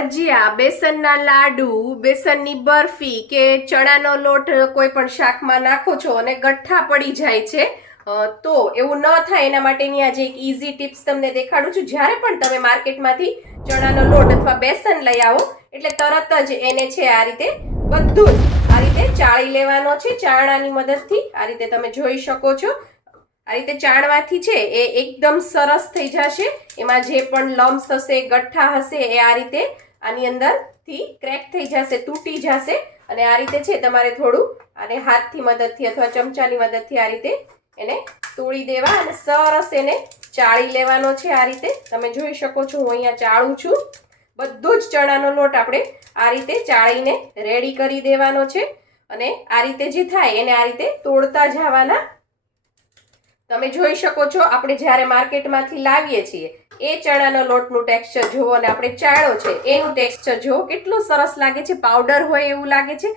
ભજીયા, બેસનના લાડુ, બેસનની બરફી કે ચણાનો લોટ કોઈ પણ શાકમાં નાખો છો અને ગઠ્ઠા પડી જાય છે તો એવું ન થાય. એના માટેની આજે એક ઇઝી ટિપ્સ તમને દેખાડું છું. જ્યારે પણ તમે માર્કેટમાંથી ચણાનો લોટ અથવા બેસન લઈ આવો, એટલે તરત જ એને છે આ રીતે બધું આ રીતે ચાળી લેવાનો છે. ચાણાની મદદથી આ રીતે તમે જોઈ શકો છો. આ રીતે ચાણવાથી છે એ એકદમ સરસ થઈ જશે. એમાં જે પણ લમ્સ હશે, ગઠ્ઠા હશે, એ આ રીતે આની અંદરથી ક્રેક થઈ જશે, તૂટી જશે અને આ રીતે છે તમારે થોડું આને હાથથી મદદથી અથવા ચમચાની મદદથી આ રીતે એને તોડી દેવા અને સરસ એને ચાળી લેવાનો છે આ રીતે. તમે જોઈ શકો છો હું અહીંયા ચાળું છું. બધો જ ચણાનો લોટ આપણે આ રીતે ચાળીને રેડી કરી દેવાનો છે અને આ રીતે જે થાય એને આ રીતે તોડતા જવાના. તમે જોઈ શકો છો આપણે જ્યારે માર્કેટમાંથી લાવીએ છીએ એ ચણાનો લોટનું ટેક્સચર જુઓ અને આપણે ચાળો છે, એનું ટેક્સચર જુઓ કેટલું સરસ લાગે છે પાવડર હોય એવું લાગે છે.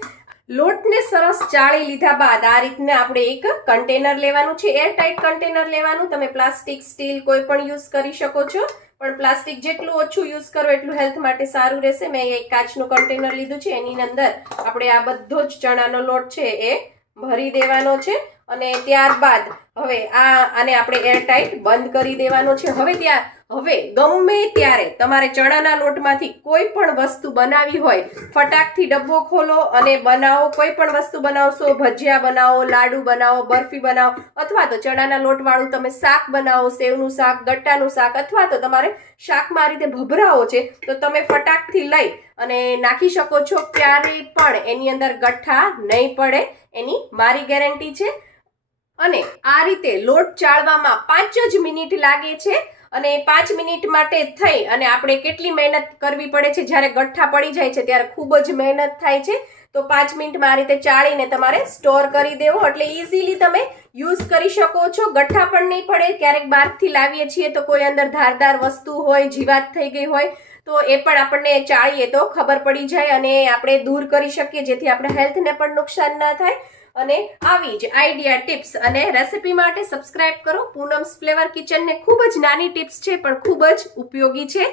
લોટને સરસ ચાળી લીધા બાદ આ રીતના આપણે એક કન્ટેનર લેવાનું છે એર ટાઈટ કન્ટેનર લેવાનું. તમે પ્લાસ્ટિક સ્ટીલ કોઈ પણ યુઝ કરી શકો છો. પણ પ્લાસ્ટિક જેટલું ઓછું યુઝ કરો, એટલું હેલ્થ માટે સારું રહેશે. મેં એક કાચનું કન્ટેનર લીધું છે, એની અંદર આપણે આ બધો જ ચણાનો લોટ છે, એ ભરી દેવાનો છે. અને ત્યારબાદ હવે આ આને આપણે એરટાઈટ બંધ કરી દેવાનો છે. હવે ત્યાં, હવે ગમે ત્યારે તમારે ચણાના લોટમાંથી કોઈ પણ વસ્તુ બનાવી હોય, ફટાકથી ડબ્બો ખોલો અને બનાવો, કોઈ પણ વસ્તુ બનાવશો, ભજીયા બનાવો, લાડુ બનાવો, બરફી બનાવો, અથવા તો ચણાના લોટવાળું તમે શાક બનાવો, સેવનું શાક, ગટ્ટાનું શાક, અથવા તો તમારે શાકમાં આ રીતે ભભરાઓ છે, તો તમે ફટાકથી લઈ અને નાખી શકો છો. ક્યારેય પણ એની અંદર ગઠ્ઠા નહીં પડે. એની મારી ગેરંટી છે. અને આ રીતે લોટ ચાળવામાં પાંચ જ મિનિટ લાગે છે અને પાંચ મિનિટ માટે થઈ અને આપણે કેટલી મહેનત કરવી પડે છે? જ્યારે ગઠ્ઠા પડી જાય છે, ત્યારે ખૂબ જ મહેનત થાય છે. તો પાંચ મિનિટમાં આ રીતે ચાળીને તમારે સ્ટોર કરી દેવો. એટલે ઇઝીલી તમે યુઝ કરી શકો છો. ગઠ્ઠા પણ નહીં પડે. ક્યારેક બહારથી લાવીએ છીએ તો કોઈ અંદર ધારદાર વસ્તુ હોય, જીવાત થઈ ગઈ હોય, તો એ પણ આપણને ચાળીએ તો ખબર પડી જાય અને આપણે દૂર કરી શકીએ, જેથી આપણે હેલ્થને પણ નુકસાન ના થાય. અને આવી જ આઈડિયા ટિપ્સ અને રેસિપી માટે સબસ્ક્રાઇબ કરો. પૂનમ્સ ફ્લેવર કિચનને ખૂબ જ નાની ટિપ્સ છે, પણ ખૂબ જ ઉપયોગી છે.